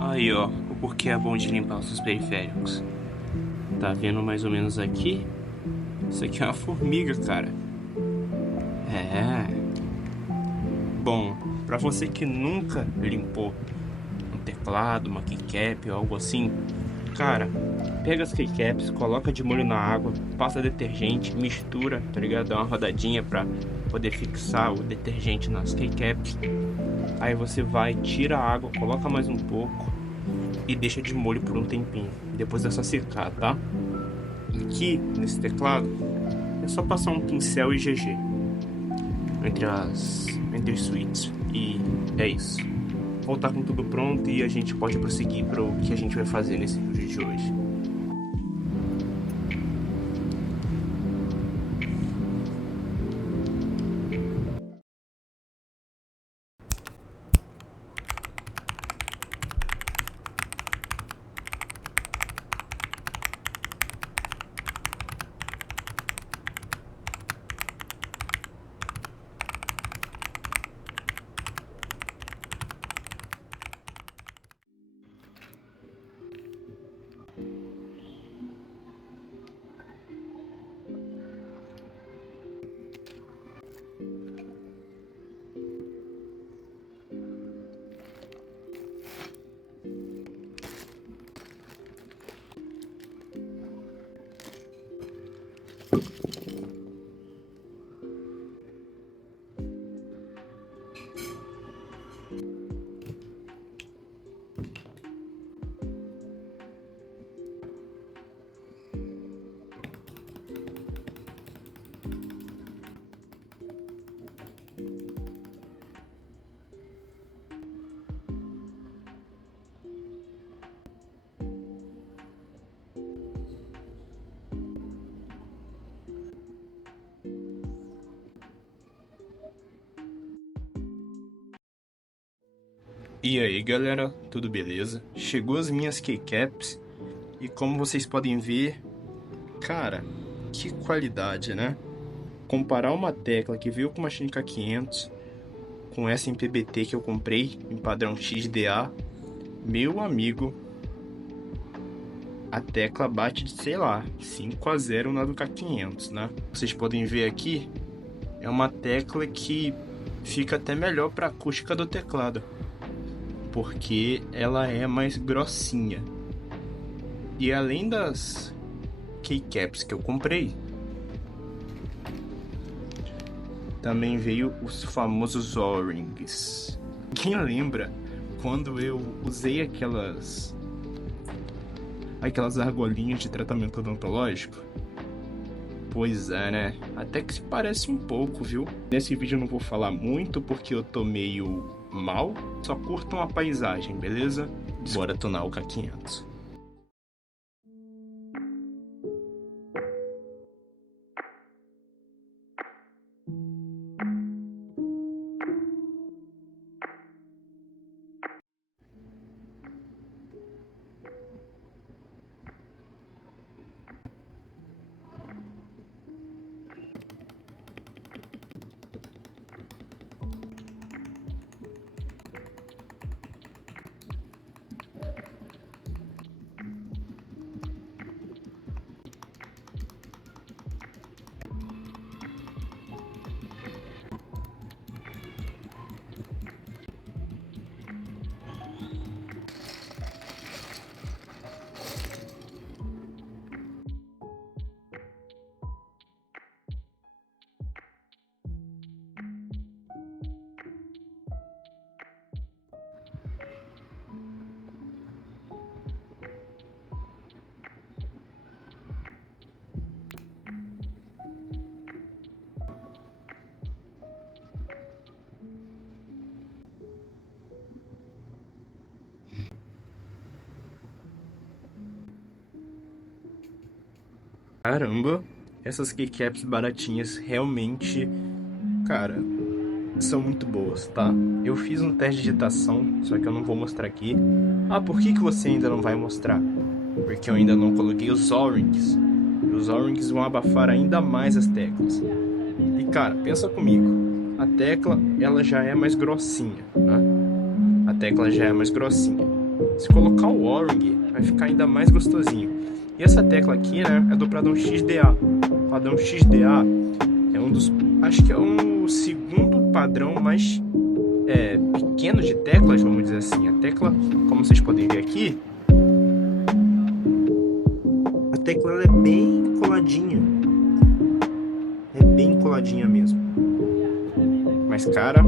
Aí, ó, o porquê é bom de limpar os seus periféricos. Tá vendo mais ou menos aqui? Isso aqui é uma formiga, cara. É. Bom, pra você que nunca limpou um teclado, uma keycap ou algo assim, cara, pega as keycaps, coloca de molho na água, passa detergente, mistura, tá ligado? Dá uma rodadinha pra poder fixar o detergente nas keycaps. Aí você vai, tira a água, coloca mais um pouco e deixa de molho por um tempinho. Depois é só secar, tá? Aqui, nesse teclado, é só passar um pincel e GG entre os switches. E é isso. Voltar com tudo pronto e a gente pode prosseguir para o que a gente vai fazer nesse vídeo de hoje. E aí galera, tudo beleza? Chegou as minhas keycaps e como vocês podem ver, cara, que qualidade, né? Comparar uma tecla que veio com uma Shinka 500 com essa em PBT que eu comprei em padrão XDA, meu amigo, a tecla bate de, sei lá, 5-0 na do K500, né? Vocês podem ver aqui, é uma tecla que fica até melhor para a acústica do teclado, porque ela é mais grossinha. E além das keycaps que eu comprei, também veio os famosos O-rings. Quem lembra quando eu usei aquelas argolinhas de tratamento odontológico? Pois é, né? Até que se parece um pouco, viu? Nesse vídeo eu não vou falar muito porque eu tô meio mal. Só curtam a paisagem, beleza? Bora tunar o K500. Caramba, essas keycaps baratinhas realmente, cara, são muito boas, tá? Eu fiz um teste de digitação, só que eu não vou mostrar aqui. Ah, por que você ainda não vai mostrar? Porque eu ainda não coloquei os O-rings. E os O-rings vão abafar ainda mais as teclas. E cara, pensa comigo. A tecla, ela já é mais grossinha, né? A tecla já é mais grossinha. Se colocar o O-ring, vai ficar ainda mais gostosinho. E essa tecla aqui, né, é do padrão XDA. O padrão XDA é um dos... acho que é o segundo padrão mais pequeno de teclas, vamos dizer assim. A tecla, como vocês podem ver aqui, a tecla ela é bem coladinha. É bem coladinha mesmo. Mas, cara,